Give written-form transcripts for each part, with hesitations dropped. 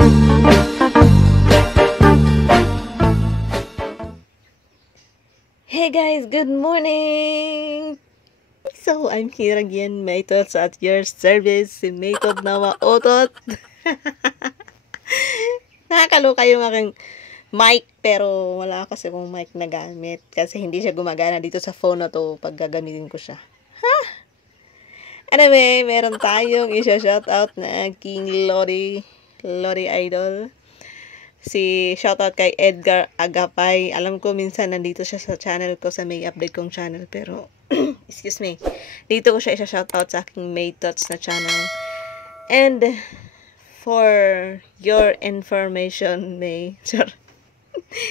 Hey guys, good morning! So, I'm here again, Maytots at your service. Si Maytot na maotot. Nakakaloka yung aking mic, pero wala kasi akong mic na gamit. Kasi hindi siya gumagana dito sa phone na to pag gagamitin ko siya. Anyway, meron tayong isa-shoutout na King Lodi Idol. Si shoutout kay Edgar Agapay. Alam ko minsan nandito siya sa channel ko, sa may update kong channel, pero excuse me, dito ko siya isa-shoutout sa aking Maytots na channel. And for your information,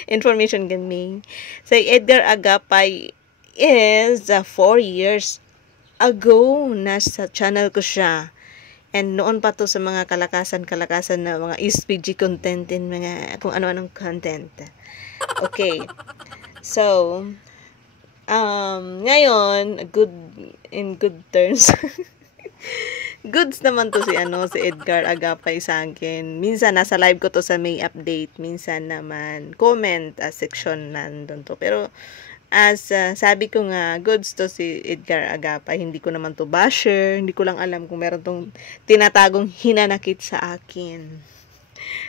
information kan May, si Edgar Agapay is 4 years ago nasa channel ko siya. And noon pa to sa mga kalakasan na mga SPG content din, mga kung ano-anong content. Okay. So, ngayon, in good terms. Goods naman to si Edgar Agapay sa akin. Minsan nasa live ko to sa May update, minsan naman comment section nandun to. Pero sabi ko nga, goods to si Edgar Agapay. Hindi ko naman to basher. Hindi ko lang alam kung meron tong tinatagong hinanakit sa akin.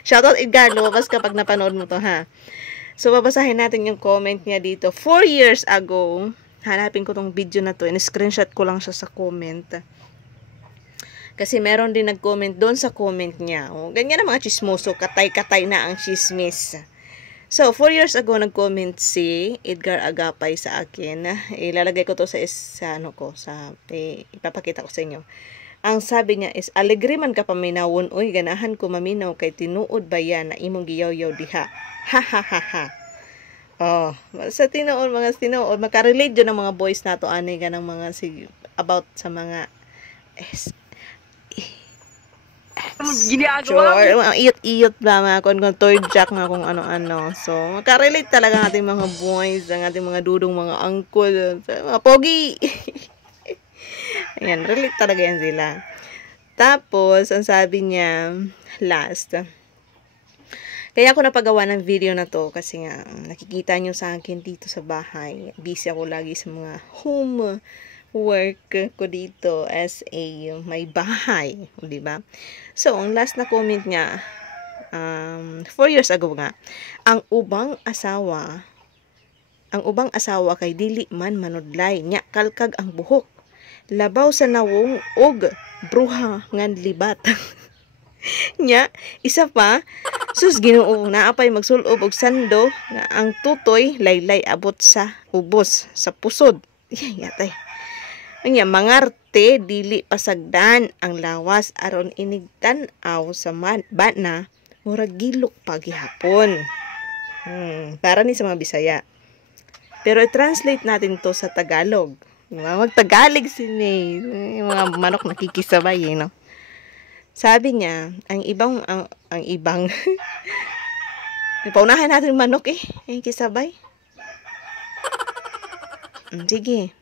Shoutout Edgar, lumabas kapag napanood mo to, ha. So, babasahin natin yung comment niya dito. 4 years ago, hanapin ko tong video na to. In-screenshot ko lang siya sa comment. Kasi meron din nag-comment doon sa comment niya. Oh, ganyan na mga chismoso. Katay-katay na ang chismis. So, 4 years ago, nag-comment si Edgar Agapay sa akin. Ilalagay ko to ipapakita ko sa inyo. Ang sabi niya is, alegriman ka paminawon, uy, ganahan ko maminaw, kay tinuod ba yan na imong giyaw-yaw diha. Ha, ha, ha, ha. Oh, sa tinuod, makarelate dyan ng mga boys na to, anay ka ng mga, about sa mga, ginagawa iyot ba mga kung third jack nga kung ano-ano. So, makarelate talaga ang ating mga boys, ang ating mga dudong, mga uncle, mga pogi. Ayan, relate talaga yan sila. Tapos, ang sabi niya, last, kaya ako napagawa ng video na to kasi nga, nakikita nyo sa akin dito sa bahay. Busy ako lagi sa mga home work ko dito as may bahay, di ba? So, ang last na comment niya, 4 years ago nga, ang ubang asawa kay dili man manudlay, nya kalkag ang buhok, labaw sa nawong og bruha ngan libat. Nya, isa pa, sus Ginoo, naapay magsulob og sando nga ang tutoy laylay abot sa ubos sa pusod. Yatay. Anya, mangarte dili pasagdan ang lawas aron inigtan-aw sa bana murag gilok paghihapon. Para ni sa mga Bisaya. Pero i-translate natin to sa Tagalog. Magtagalog sini. Yung mga manok nakikisabay, no? Sabi niya, ang ibang paunahan natin manok kisabay. Sige.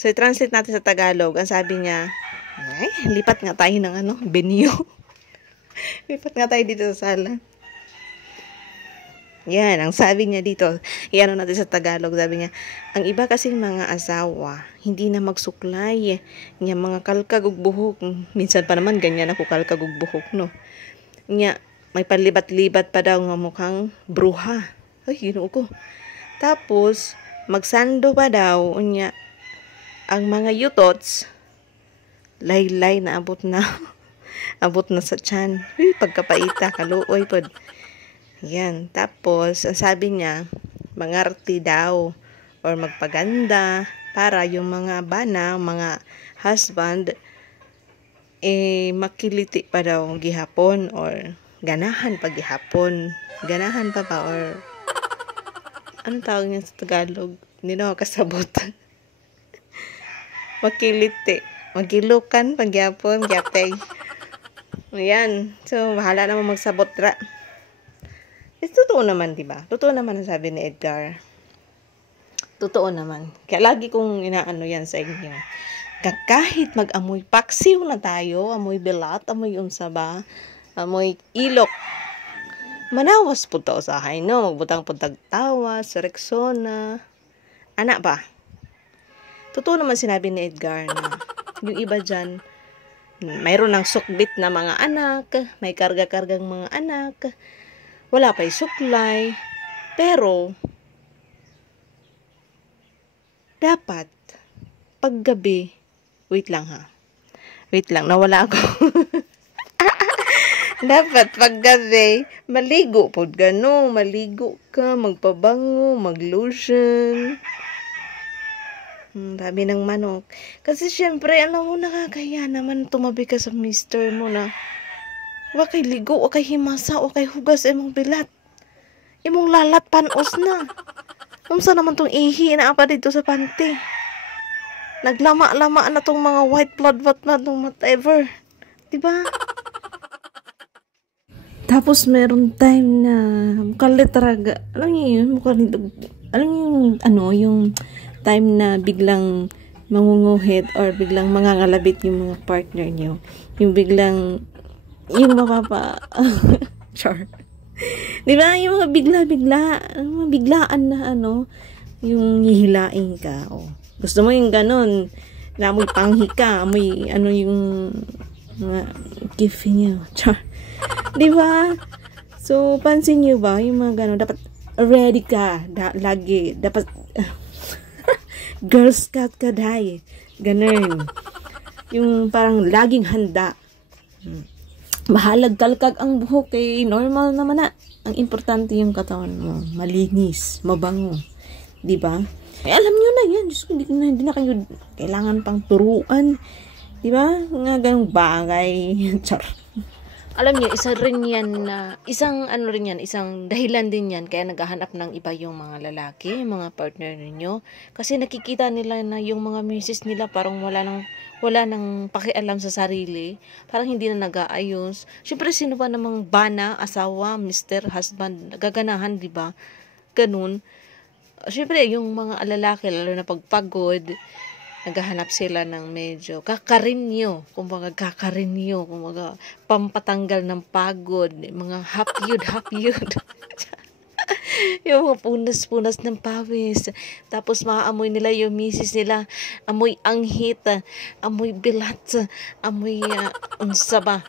So, i-translate natin sa Tagalog. Ang sabi niya, lipat nga tayo ng venue. Lipat nga tayo dito sa sala. Yan, ang sabi niya dito, natin sa Tagalog, sabi niya, ang iba kasing mga asawa, hindi na magsuklay, niya mga kalkag ug buhok. Minsan pa naman, ganyan ako kalkag ug buhok, no? Niya, may palibat-libat pa daw nga mukhang bruha. Ay, Ginoo ko. Tapos, magsando pa daw, niya, ang mga yutots, laylay na abot na sa tiyan. Uy, pagkapaita, kaluoy pod. Yan. Tapos, ang sabi niya, mangarte daw or magpaganda para yung mga bana, mga husband, makiliti pa daw gihapon or ganahan pa gihapon. Ganahan pa or anong tawag niya sa Tagalog? Hindi na ako kasabot. Makiliti. Magilukan, pagyapon, gyapay. Ayan. So, bahala naman magsabot ra. Totoo naman, diba? Totoo naman ang sabi ni Edgar. Totoo naman. Kaya lagi kong inaano yan sa inyo. Kahit mag-amoy paksiw na tayo, amoy belat, amoy unsa ba, amoy ilok, manawas po ta usahay, no? Magbutang po tagtawas, Rexona, anak ba? Totoo naman sinabi ni Edgar na yung iba dyan, mayroon ng sukbit na mga anak, may karga-kargang mga anak, wala pa'y suklay, pero dapat paggabi, wait lang, nawala ako. Dapat paggabi, maligo po gano, maligo ka, magpabango, maglotion. Sabi ng manok. Kasi syempre, alam mo, nakakaya naman tumabi ka sa mister mo na wakay ligo, wakay himasa, wakay hugas, imong bilat. Imong lalat panos na. Umsa naman tong ihi na apa dito sa panty. Naglama-lama na tong mga white blood na tong whatever. Diba? Tapos meron time na mukhang letraga. Alam niyo yun? Alam niyo yung time na biglang mangunguhit or biglang mangangalabit yung mga partner niyo. Yung biglang, yung mapapa, char. Diba? Yung mga biglaan na yung hihilain ka. Oh. Gusto mo yung ganon, na amoy panghi ka, amoy yung mga gift niyo. Char. Diba? So, pansin nyo ba, yung mga gano'n, dapat ready ka, lagi, dapat, Girl Scout ka dahi, ganun, yung parang laging handa, mahalag talkag ang buhok, kay normal naman na, ang importante yung katawan mo, malinis, mabango, diba? Eh, alam nyo na yan, Diyos ko, hindi na kayo kailangan pang turuan, diba? Nga ganong bagay, char. Alam niyo, isang dahilan din yan kaya naghahanap ng iba yung mga lalaki, mga partner ninyo. Kasi nakikita nila na yung mga misis nila parang wala nang pakialam sa sarili, parang hindi na nag-aayos. Syempre, sino ba namang bana, asawa, mister, husband, gaganahan, di ba? Ganun. Syempre, yung mga lalaki, lalo na pagpagod, naghahanap sila ng medyo kakarinyo, kumbaga pampatanggal ng pagod, mga hapyud yung mga punas ng pawis, tapos maaamoy nila yung misis nila, amoy anghit, amoy bilat, amoy unsa ba.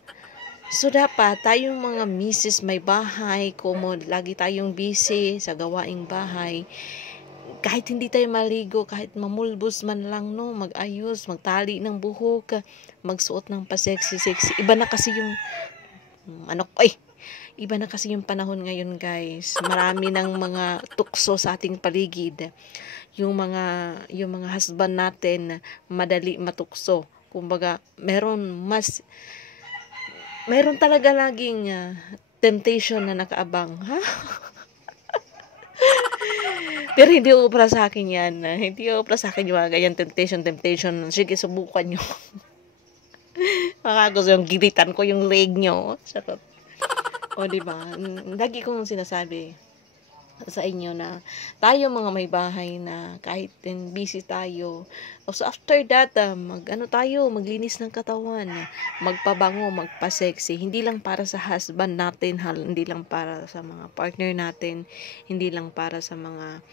So dapat tayong mga misis may bahay, kung lagi tayong busy sa gawaing bahay, kahit hindi tayo maligo, kahit mamulbos man lang, no, mag-ayos, magtali ng buhok, magsuot ng pa-sexy. Iba na kasi yung iba na kasi yung panahon ngayon, guys. Marami ng mga tukso sa ating paligid. Yung mga husband natin madali matukso. Kumbaga, meron talaga laging temptation na nakaabang, ha? Pero hindi ko para sa akin yan. Hindi ko para sa akin yung mga ganyan temptation. Sige, subukan nyo. Makagusto yung gilitan ko yung leg nyo. Sarap. O, diba? Lagi kong sinasabi sa inyo na tayo mga may bahay na kahit busy tayo. So after that, maglinis ng katawan, magpabango, magpa-sexy. Hindi lang para sa husband natin, hindi lang para sa mga partner natin, hindi lang para sa mga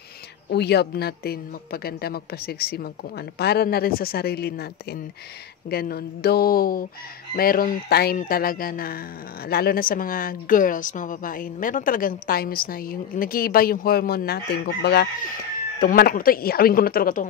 uyab natin, magpaganda, magpa-sexy, kung ano. Para na rin sa sarili natin. Ganun. Though, meron time talaga na, lalo na sa mga girls, mga babae, meron talagang times na yung nag-iiba yung hormone natin. Kumbaga, itong manok na ito, ihawin ko na talaga ito.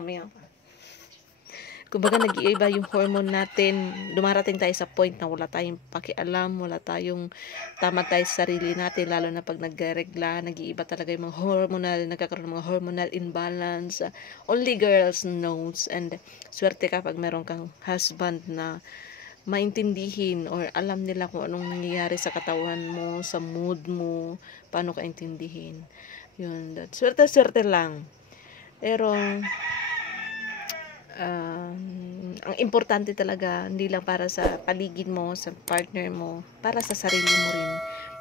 Kumbaga, nag-iiba yung hormone natin. Dumarating tayo sa point na wala tayong pakialam, wala tayong tama tayo sa sarili natin, lalo na pag nagregla, nag-iiba talaga yung mga nagkakaroon ng mga hormonal imbalance. Only girls knows. And swerte ka pag meron kang husband na maintindihin or alam nila kung anong nangyayari sa katawan mo, sa mood mo, paano ka intindihin. Yun. Swerte lang. Pero, ang importante talaga, hindi lang para sa paligid mo, sa partner mo, para sa sarili mo rin,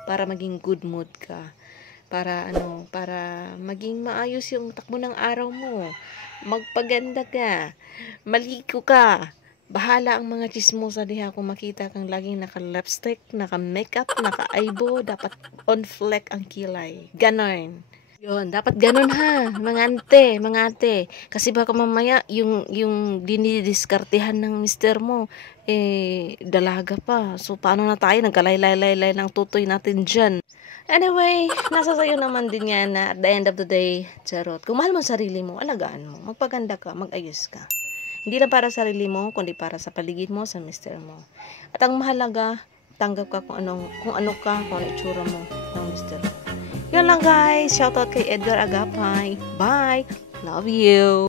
para maging good mood ka, para maging maayos yung takbo ng araw mo, magpaganda ka, maligo ka, Bahala ang mga chismosa diha kung makita kang laging naka-lipstick, naka-makeup, naka-eyebrow, dapat on fleck ang kilay. Ganon. Yun, dapat ganon ha, mga ate. Kasi baka mamaya, yung dinidiskartehan ng mister mo, dalaga pa. So, paano na tayo? Nagkalay-lay-lay ng tutoy natin dyan. Anyway, nasa sayo naman din yan na at the end of the day, charot. Kung mahal mo sarili mo, alagaan mo. Magpaganda ka, mag-ayos ka. Hindi lang para sa sarili mo, kundi para sa paligid mo, sa mister mo. At ang mahalaga, tanggap ka kung ano ka, kung ano itsura mo ng mister mo. Yun lang guys. Shoutout kay Edgar Agapay. Bye! Love you!